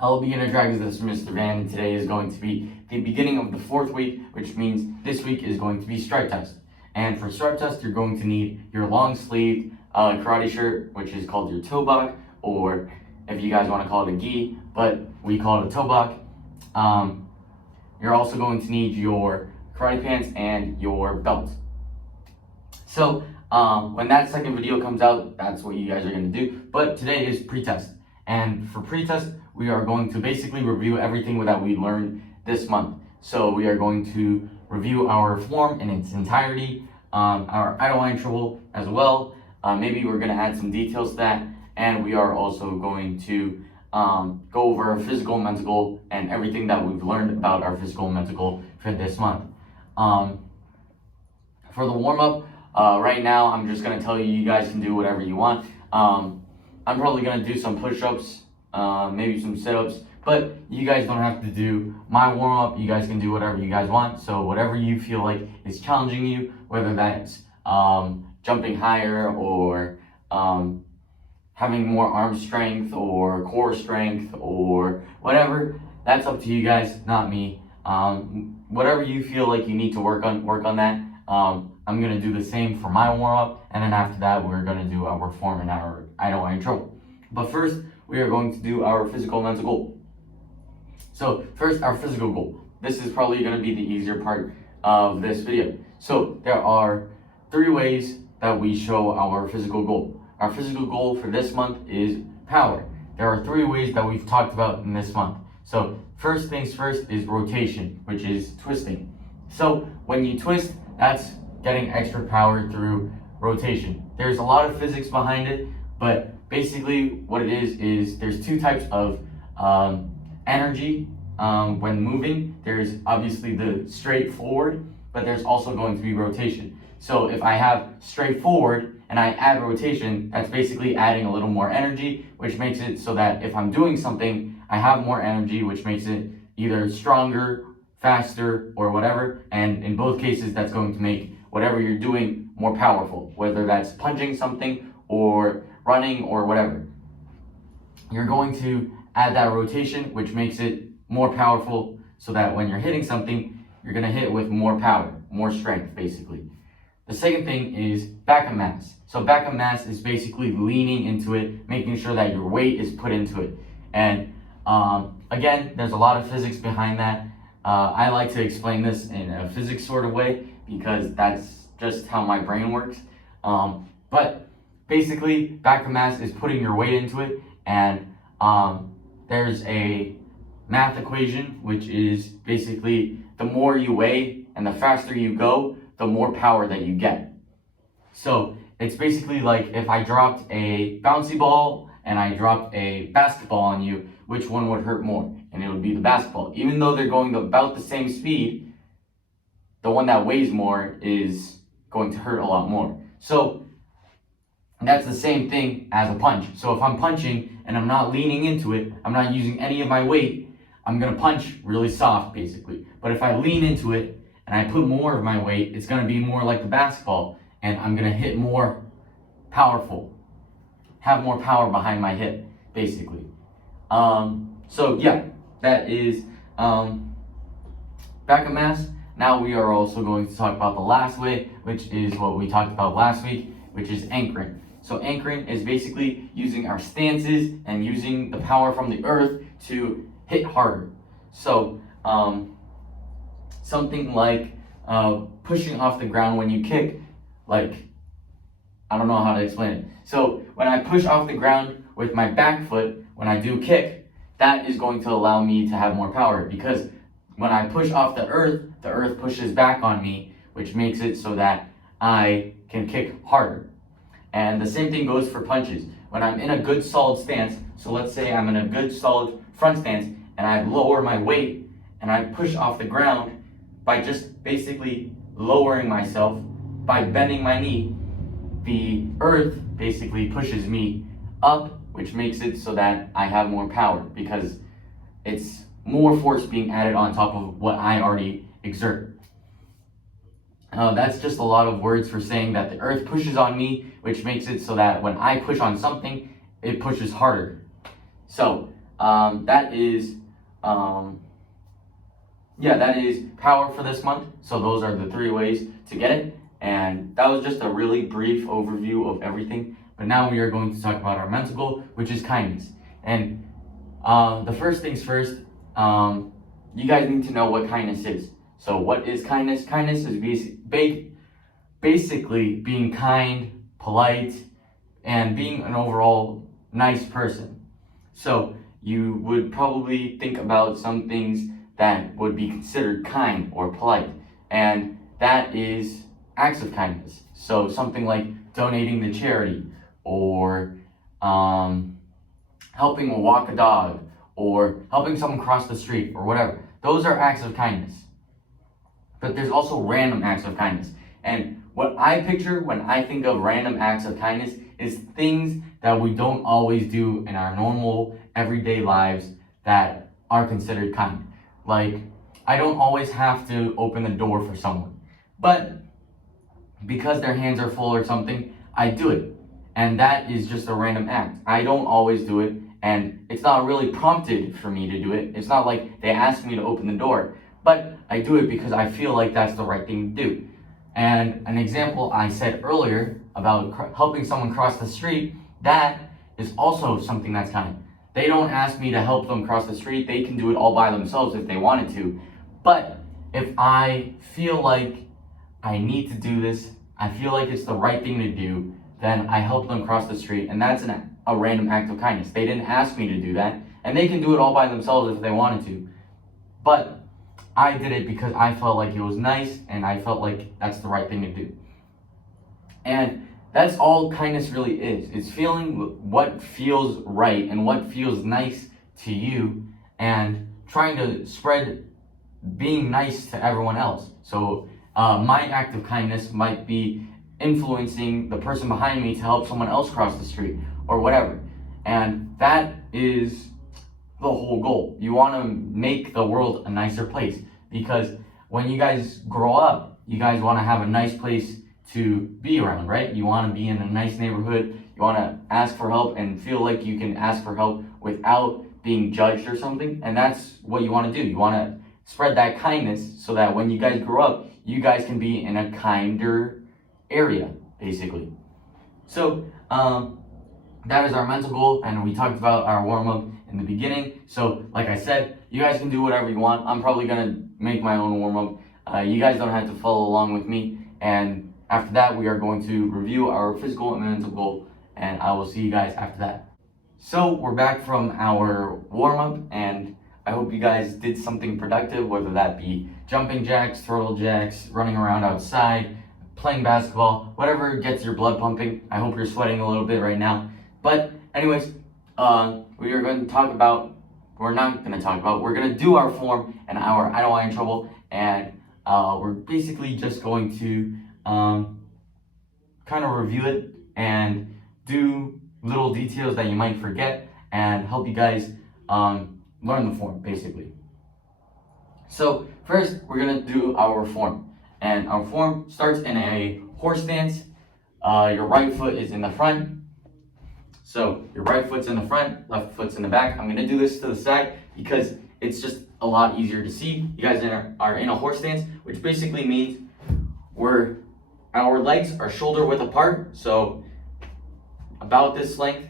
Hello beginner dragons, this is Mr. Van, and today is going to be the beginning of the 4th week, which means this week is going to be stripe test. And for stripe test, you're going to need your long sleeved karate shirt, which is called your tobak, or if you guys want to call it a gi, but we call it a tobak. You're also going to need your karate pants and your belt. So when that second video comes out, that's what you guys are going to do. But today is pre-test. And for pre-test, we are going to basically review everything that we learned this month. So we are going to review our form in its entirety, our idle line interval as well. Maybe we're going to add some details to that. And we are also going to go over our physical and mental goal and everything that we've learned about our physical and mental goal for this month. For the warm-up, right now I'm just going to tell you guys can do whatever you want. I'm probably going to do some push-ups, maybe some sit-ups, but you guys don't have to do my warm-up. You guys can do whatever you guys want. So whatever you feel like is challenging you, whether that's jumping higher or having more arm strength or core strength or whatever, that's up to you guys, not me. Whatever you feel like you need to work on that. I'm going to do the same for my warm-up, and then after that, we're going to do our form and our idle line interval. But first, we are going to do our physical and mental goal. So first, our physical goal. This is probably going to be the easier part of this video. So there are 3 ways that we show our physical goal. Our physical goal for this month is power. There are 3 ways that we've talked about in this month. So first things first is rotation, which is twisting. So when you twist, that's getting extra power through rotation. There's a lot of physics behind it, but basically what it is there's 2 types of energy when moving. There's obviously the straight forward, but there's also going to be rotation. So if I have straight forward and I add rotation, that's basically adding a little more energy, which makes it so that if I'm doing something, I have more energy, which makes it either stronger, faster, or whatever. And in both cases, that's going to make whatever you're doing more powerful, whether that's punching something or running or whatever. You're going to add that rotation, which makes it more powerful, so that when you're hitting something, you're going to hit with more power, more strength, basically. The second thing is back of mass. So back of mass is basically leaning into it, making sure that your weight is put into it. And again, there's a lot of physics behind that. I like to explain this in a physics sort of way because that's just how my brain works. But basically, back of mass is putting your weight into it, and there's a math equation, which is basically the more you weigh and the faster you go, the more power that you get. So it's basically like if I dropped a bouncy ball and I dropped a basketball on you, which one would hurt more? And it would be the basketball. Even though they're going about the same speed, the one that weighs more is going to hurt a lot more. So that's the same thing as a punch. So if I'm punching and I'm not leaning into it, I'm not using any of my weight, I'm going to punch really soft, basically. But if I lean into it and I put more of my weight, it's going to be more like the basketball, and I'm going to hit more powerful, have more power behind my hit, basically. So yeah, that is back of mass. Now we are also going to talk about the last way, which is what we talked about last week, which is anchoring. So anchoring is basically using our stances and using the power from the earth to hit harder. So something like pushing off the ground when you kick, like, I don't know how to explain it. So when I push off the ground with my back foot, when I do kick, that is going to allow me to have more power, because when I push off the earth pushes back on me, which makes it so that I can kick harder. And the same thing goes for punches. When I'm in a good solid stance, so let's say I'm in a good solid front stance, and I lower my weight and I push off the ground by just basically lowering myself, by bending my knee, the earth basically pushes me up, which makes it so that I have more power, because it's more force being added on top of what I already exert. That's just a lot of words for saying that the earth pushes on me, which makes it so that when I push on something, it pushes harder. So that is power for this month. So those are the 3 ways to get it. And that was just a really brief overview of everything. But now we are going to talk about our mental goal, which is kindness. And the first things first, you guys need to know what kindness is. So what is kindness? Kindness is basically being kind, polite, and being an overall nice person. So you would probably think about some things that would be considered kind or polite, and that is acts of kindness. So something like donating to charity, or helping walk a dog, or helping someone cross the street, or whatever. Those are acts of kindness. But there's also random acts of kindness. And what I picture when I think of random acts of kindness is things that we don't always do in our normal everyday lives that are considered kind. Like, I don't always have to open the door for someone, but because their hands are full or something, I do it. And that is just a random act. I don't always do it, and it's not really prompted for me to do it. It's not like they ask me to open the door, but I do it because I feel like that's the right thing to do. And an example I said earlier about helping someone cross the street, that is also something that's kind. They don't ask me to help them cross the street. They can do it all by themselves if they wanted to. But if I feel like I need to do this, I feel like it's the right thing to do, then I help them cross the street, and that's a random act of kindness. They didn't ask me to do that, and they can do it all by themselves if they wanted to. But I did it because I felt like it was nice, and I felt like that's the right thing to do. And that's all kindness really is. It's feeling what feels right and what feels nice to you, and trying to spread being nice to everyone else. So my act of kindness might be influencing the person behind me to help someone else cross the street or whatever. And that is the whole goal. You want to make the world a nicer place, because when you guys grow up, you guys want to have a nice place to be around, right? You want to be in a nice neighborhood. You want to ask for help and feel like you can ask for help without being judged or something. And that's what you want to do. You want to spread that kindness so that when you guys grow up, you guys can be in a kinder area, basically. So that is our mental goal, and we talked about our warm-up in the beginning. So like I said, you guys can do whatever you want. I'm probably gonna make my own warm-up. You guys don't have to follow along with me, and after that we are going to review our physical and mental goal, and I will see you guys after that. So we're back from our warm-up, and I hope you guys did something productive, whether that be jumping jacks, turtle jacks, running around outside, playing basketball, whatever gets your blood pumping. I hope you're sweating a little bit right now. But anyways, we are going to talk about, we're going to do our form and our I Don't Want You in Trouble, and we're basically just going to kind of review it and do little details that you might forget and help you guys learn the form, basically. So first, we're going to do our form, and our form starts in a horse stance. Your right foot is in the front. So your right foot's in the front, left foot's in the back. I'm going to do this to the side because it's just a lot easier to see. You guys are in a horse stance, which basically means our legs are shoulder width apart, so about this length,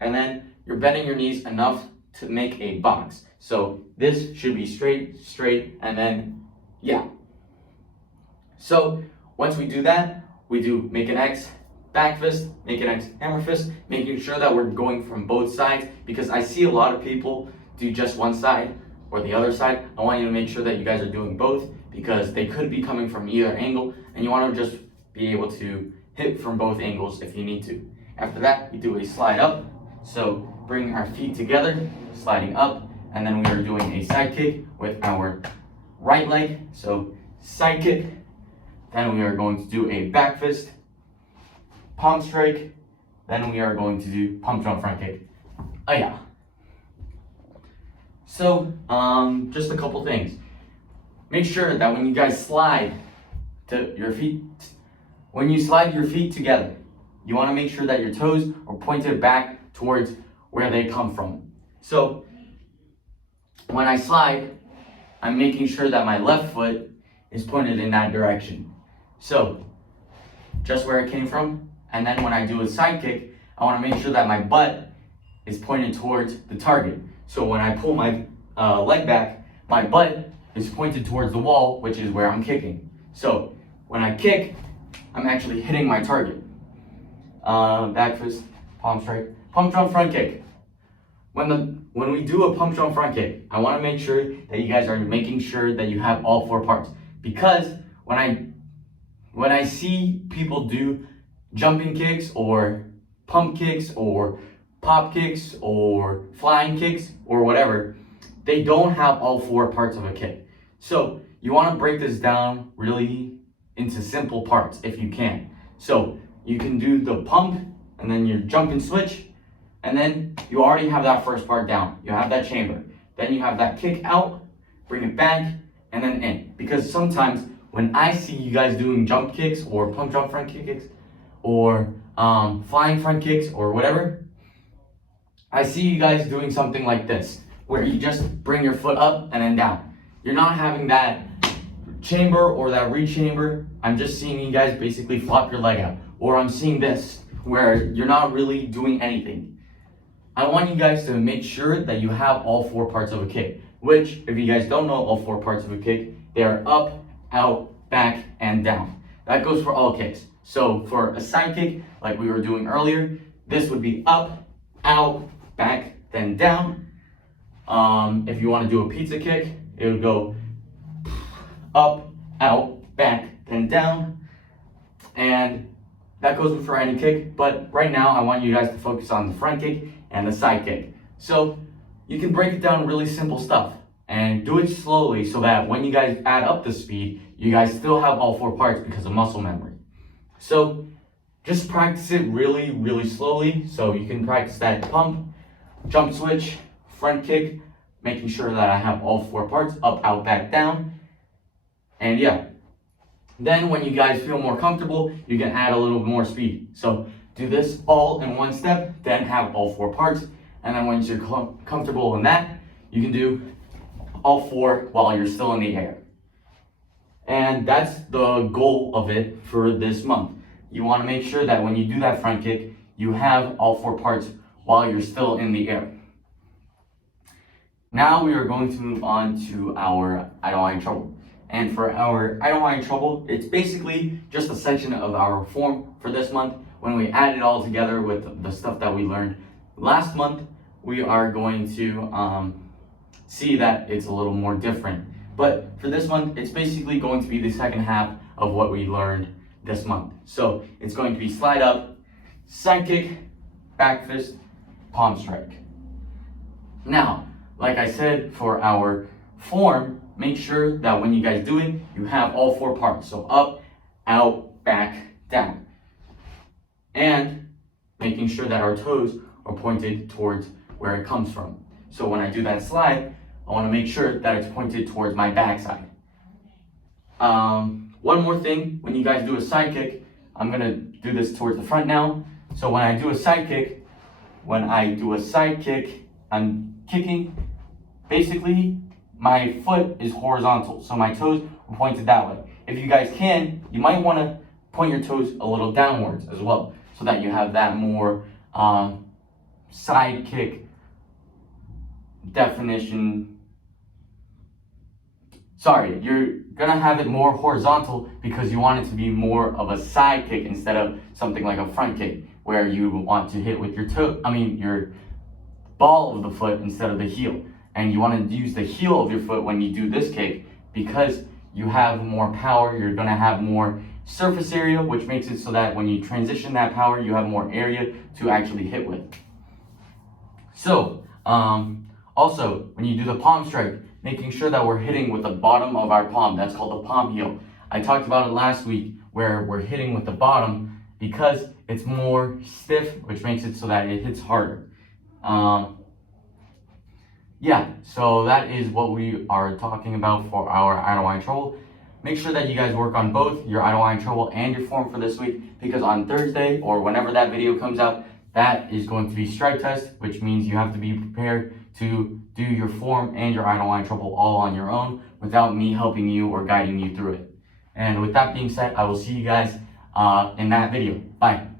and then you're bending your knees enough to make a box. So this should be straight, and then, yeah. So once we do that, we do make an X, back fist, make an X, hammer fist, making sure that we're going from both sides, because I see a lot of people do just one side or the other side. I want you to make sure that you guys are doing both, because they could be coming from either angle, and you want to just be able to hit from both angles if you need to. After that, we do a slide up. So bring our feet together, sliding up, and then we are doing a side kick with our right leg. So side kick. Then we are going to do a back fist, palm strike. Then we are going to do pump jump front kick. Oh yeah. So just a couple things. Make sure that when you guys slide to your feet, when you slide your feet together, you want to make sure that your toes are pointed back towards where they come from. So when I slide, I'm making sure that my left foot is pointed in that direction. So, just where it came from. And then when I do a side kick, I want to make sure that my butt is pointed towards the target. So when I pull my leg back, my butt is pointed towards the wall, which is where I'm kicking. So when I kick, I'm actually hitting my target. Back fist, palm strike, pump jump front kick. When we do a pump jump front kick, I want to make sure that you guys are making sure that you have all 4 parts. Because when I see people do jumping kicks or pump kicks or pop kicks or flying kicks or whatever, they don't have all 4 parts of a kick. So you want to break this down really into simple parts if you can. So you can do the pump and then your jump and switch, and then you already have that first part down. You have that chamber. Then you have that kick out, bring it back, and then in. Because sometimes when I see you guys doing jump kicks or pump jump front kicks or flying front kicks or whatever, I see you guys doing something like this, where you just bring your foot up and then down. You're not having that chamber or that re-chamber. I'm just seeing you guys basically flop your leg out. Or I'm seeing this, where you're not really doing anything. I want you guys to make sure that you have all 4 parts of a kick, which, if you guys don't know all 4 parts of a kick, they are up, out, back, and down. That goes for all kicks. So for a side kick, like we were doing earlier, this would be up, out, back, then down. If you want to do a pizza kick, it would go up, out, back, then down. And that goes for any kick, but right now I want you guys to focus on the front kick and the side kick. So you can break it down really simple stuff and do it slowly so that when you guys add up the speed, you guys still have all 4 parts because of muscle memory. So just practice it really, really slowly. So you can practice that pump, jump switch, front kick, making sure that I have all 4 parts, up, out, back, down. And yeah. Then when you guys feel more comfortable, you can add a little more speed. So do this all in one step, then have all 4 parts. And then once you're comfortable in that, you can do all 4 while you're still in the air. And that's the goal of it for this month. You want to make sure that when you do that front kick, you have all 4 parts while you're still in the air. Now we are going to move on to our I don't want any trouble. And for our I don't want any trouble, it's basically just a section of our form for this month. When we add it all together with the stuff that we learned last month, we are going to see that it's a little more different. But for this month, it's basically going to be the second half of what we learned this month. So it's going to be slide up, side kick, back fist, palm strike. Now, like I said, for our form, make sure that when you guys do it, you have all 4 parts. So up, out, back, down. And making sure that our toes are pointed towards where it comes from. So when I do that slide, I want to make sure that it's pointed towards my backside. One more thing, when you guys do a side kick, I'm going to do this towards the front now. So when I do a side kick, I'm kicking. Basically, my foot is horizontal, so my toes are pointed that way. If you guys can, you might want to point your toes a little downwards as well, so that you have that more side kick definition. Sorry, you're gonna have it more horizontal because you want it to be more of a side kick instead of something like a front kick, where you want to hit with your ball of the foot instead of the heel. And you want to use the heel of your foot when you do this kick because you have more power, you're gonna have more surface area, which makes it so that when you transition that power, you have more area to actually hit with. So, also, when you do the palm strike, making sure that we're hitting with the bottom of our palm. That's called the palm heel. I talked about it last week where we're hitting with the bottom because it's more stiff, which makes it so that it hits harder. Yeah, so that is what we are talking about for our I don't want any trouble. Make sure that you guys work on both your I don't want any trouble and your form for this week, because on Thursday or whenever that video comes out, that is going to be strike test, which means you have to be prepared to do your form and your idle line trouble all on your own without me helping you or guiding you through it. And with that being said, I will see you guys in that video. Bye.